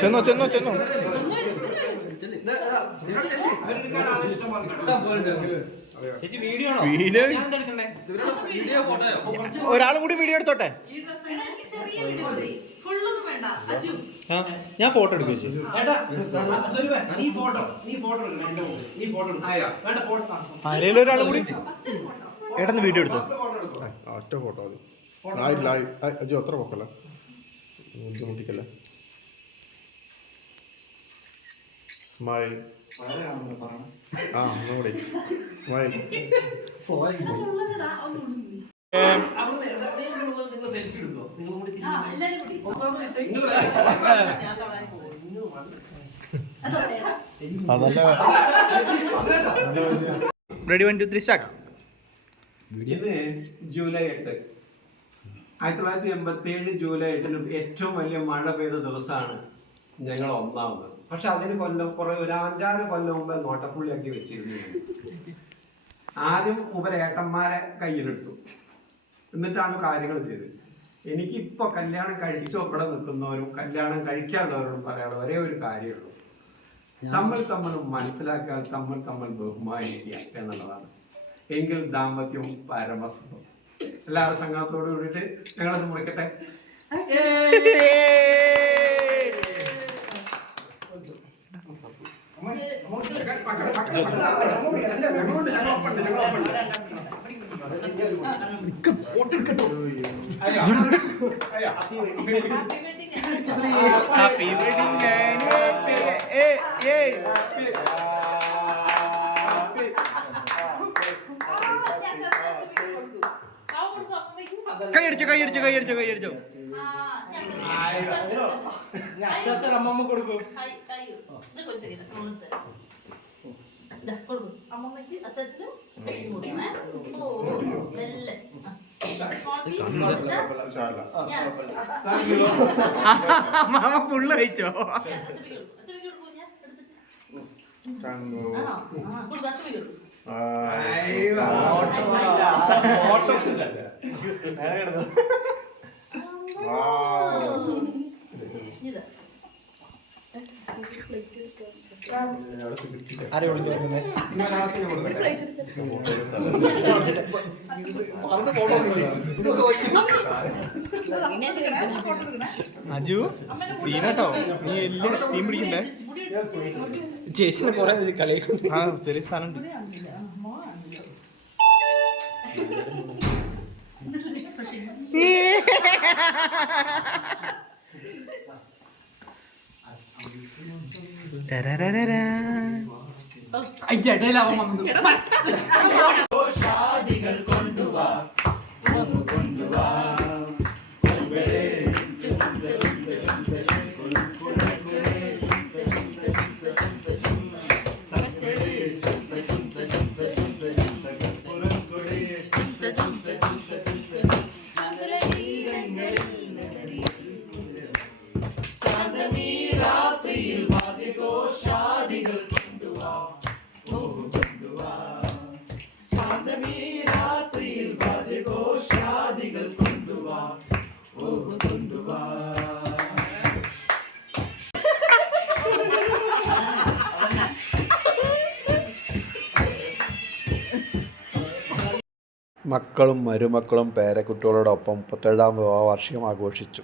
ചെന്നോ ചെന്നോ ചെന്നോ. ഒരാളും കൂടി വീഡിയോ എടുത്തോട്ടെ. ഞാൻ ഫോട്ടോ എടുക്കും. ആരെങ്കിലും ഒരാളും കൂടി ഏട്ടന്ന് വീഡിയോ എടുത്തോ. ഒറ്റ ഫോട്ടോ മതി. അജു അത്ര പൊക്കല്ല, ബുദ്ധിമുട്ടിക്കല്ലേ. സ്മൈൽ. ഒന്നുകൂടി സ്മൈൽ. അതല്ല. Ready 1 2 3 start. ഇന്ന് ജൂലൈ 8, 1987 ജൂലൈ 8 ഏറ്റവും വലിയ മഴ പെയ്ത ദിവസമാണ് ഞങ്ങൾ ഒന്നാമത്. പക്ഷെ അതിന് ഒരു 5-6 കൊല്ലം മുമ്പ് നോട്ടപ്പുള്ളിയാക്കി വെച്ചിരുന്നു. ആദ്യം ഏട്ടന്മാരെ കയ്യിലെടുത്തു, എന്നിട്ടാണ് കാര്യങ്ങൾ ചെയ്തത്. എനിക്കിപ്പോൾ കല്യാണം കഴിച്ചോ ഇവിടെ നിൽക്കുന്നവരും കല്യാണം കഴിക്കാനുള്ളവരോടും പറയാനുള്ള ഒരേ ഒരു കാര്യമുള്ളൂ, തമ്മിൽ മനസ്സിലാക്കാൻ, തമ്മിൽ ബഹുമാനിക്കുക എന്നുള്ളതാണ്. എങ്കിൽ ദാമ്പത്യം പരമസുഖം. എല്ലാവരും സംഘത്തോട് കൂടിയിട്ട് ഞങ്ങളത് മുറിക്കട്ടെ. Happy wedding കൈയടിച്ചോ കൈയടിച്ചോ കൈയടിച്ചോ കൈയടിച്ചോ. അമ്മമ്മ കൊടുക്കൂ. മാമ ഫുള്ള് കഴിച്ചോ. അജു സീനാട്ടോ, നീ വലിയ സീൻ പിടിക്കണ്ടേ. ചേച്ചിനെ കൊറേ കളിയാക്കും. ആ ചെറിയ സാധനം ഉണ്ട്. കൊണ്ടുവാ മക്കളും മരുമക്കളും പേരക്കുട്ടികളോടൊപ്പം 37ാം വിവാഹ വാർഷികം ആഘോഷിച്ചു.